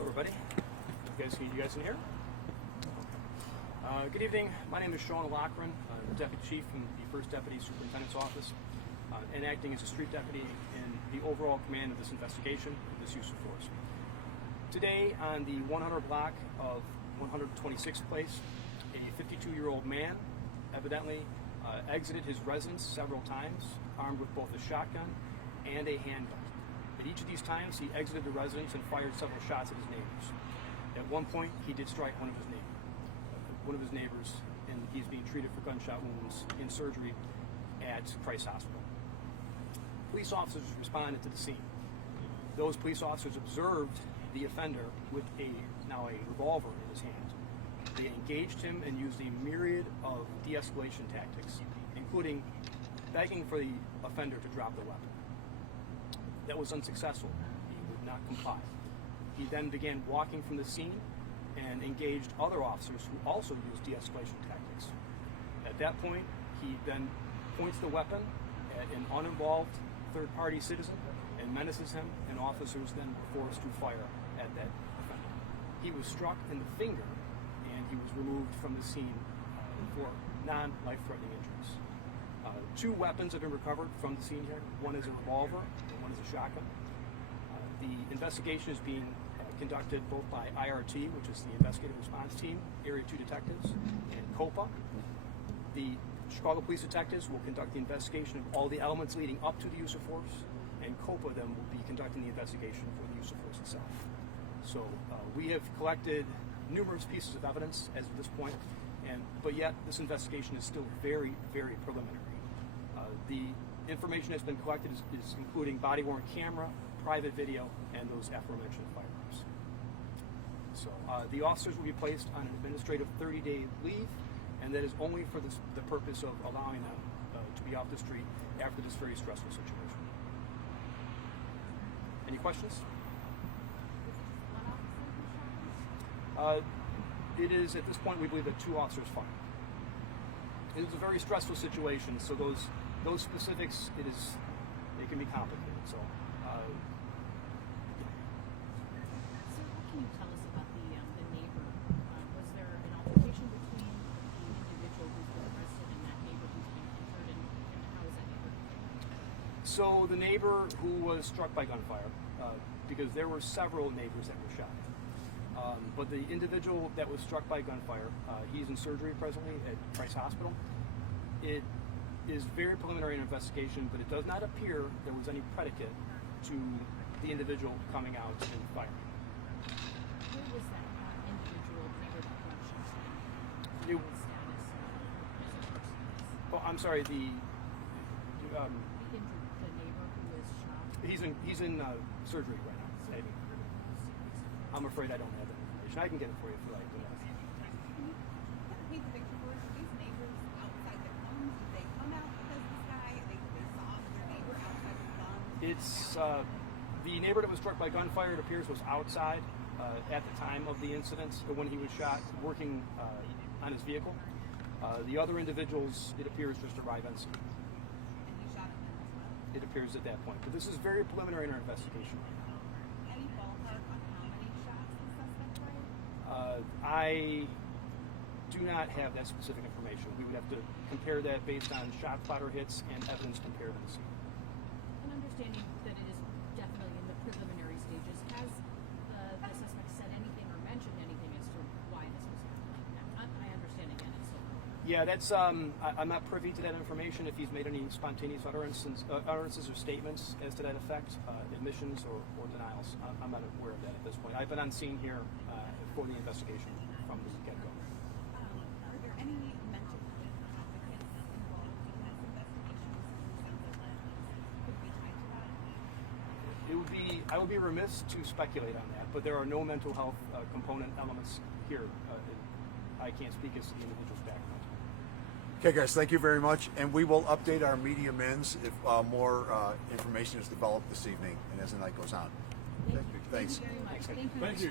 Hello, everybody. You guys in here? Good evening. My name is Sean Loughran, Deputy Chief in the 1st Deputy Superintendent's Office, and acting as a street deputy in the overall command of this investigation of this use of force. Today, on the 100 block of 126th Place, a 52-year-old man evidently exited his residence several times, armed with both a shotgun and a handgun. At each of these times, he exited the residence and fired several shots at his neighbors. At one point, he did strike one of his neighbors, and he's being treated for gunshot wounds in surgery at Christ Hospital. Police officers responded to the scene. Those police officers observed the offender with now a revolver in his hand. They engaged him and used a myriad of de-escalation tactics, including begging for the offender to drop the weapon. That was unsuccessful. He would not comply. He then began walking from the scene and engaged other officers who also used de-escalation tactics. At that point, he then points the weapon at an uninvolved third-party citizen and menaces him, and officers then were forced to fire at that offender. He was struck in the finger, and he was removed from the scene for non-life-threatening injuries. 2 weapons have been recovered from the scene here. One is a revolver and one is a shotgun. The investigation is being conducted both by IRT, which is the investigative response team, Area 2 detectives, and COPA. The Chicago police detectives will conduct the investigation of all the elements leading up to the use of force, and COPA then will be conducting the investigation for the use of force itself. So we have collected numerous pieces of evidence as of this point, but yet this investigation is still very, very preliminary. The information that's been collected is including body-worn camera, private video, and those aforementioned firearms. So the officers will be placed on an administrative 30-day leave, and that is only for the purpose of allowing them to be off the street after this very stressful situation. Any questions? It is, at this point, we believe that 2 officers fired. It is a very stressful situation, so those specifics, they can be complicated. So, So what can you tell us about the neighbor? Was there an altercation between the individual who's been arrested and that neighbor who's been injured, and how is that neighbor? So the neighbor who was struck by gunfire, because there were several neighbors that were shot. But the individual that was struck by gunfire, he's in surgery presently at Christ Hospital. It is very preliminary in investigation, but it does not appear there was any predicate to the individual coming out and firing. Who was that individual neighbor that got shot? You- His status as a person is? Oh, I'm sorry. The The neighbor who was shot? he's in surgery right now. I'm afraid I don't have that information. I can get it for you if you like. But, Can you paint the picture for us? Are these neighbors outside their homes? Did they come out because of this guy? They saw their neighbor outside with guns? It's the neighbor that was struck by gunfire, it appears, was outside at the time of the incident when he was shot, working on his vehicle. The other individuals, it appears, just arrived on scene. And he shot at them as well. It appears at that point. But this is very preliminary in our investigation. Any ballpark on how many shots the suspect fired? I do not have that specific information. We would have to compare that based on shot spotter hits and evidence compared to the scene. An understanding that it is definitely in the preliminary stages. Has the suspect said anything or mentioned anything as to why this was happening? I understand again, it's still. Yeah, that's. I'm not privy to that information. If he's made any spontaneous utterances or statements as to that effect, admissions or denials, I'm not aware of that at this point. I've been on scene here for the investigation from the get-go. Are there any mental health advocates involved in this investigation? Sounds like could be tied to that. It would be. I would be remiss to speculate on that, but there are no mental health component elements here. I can't speak as to the individual's background. Okay, guys, thank you very much, and we will update our media men's if more information is developed this evening and as the night goes on. Thank you. Thanks. Thank you very much. Thanks. Thank you. Thank you.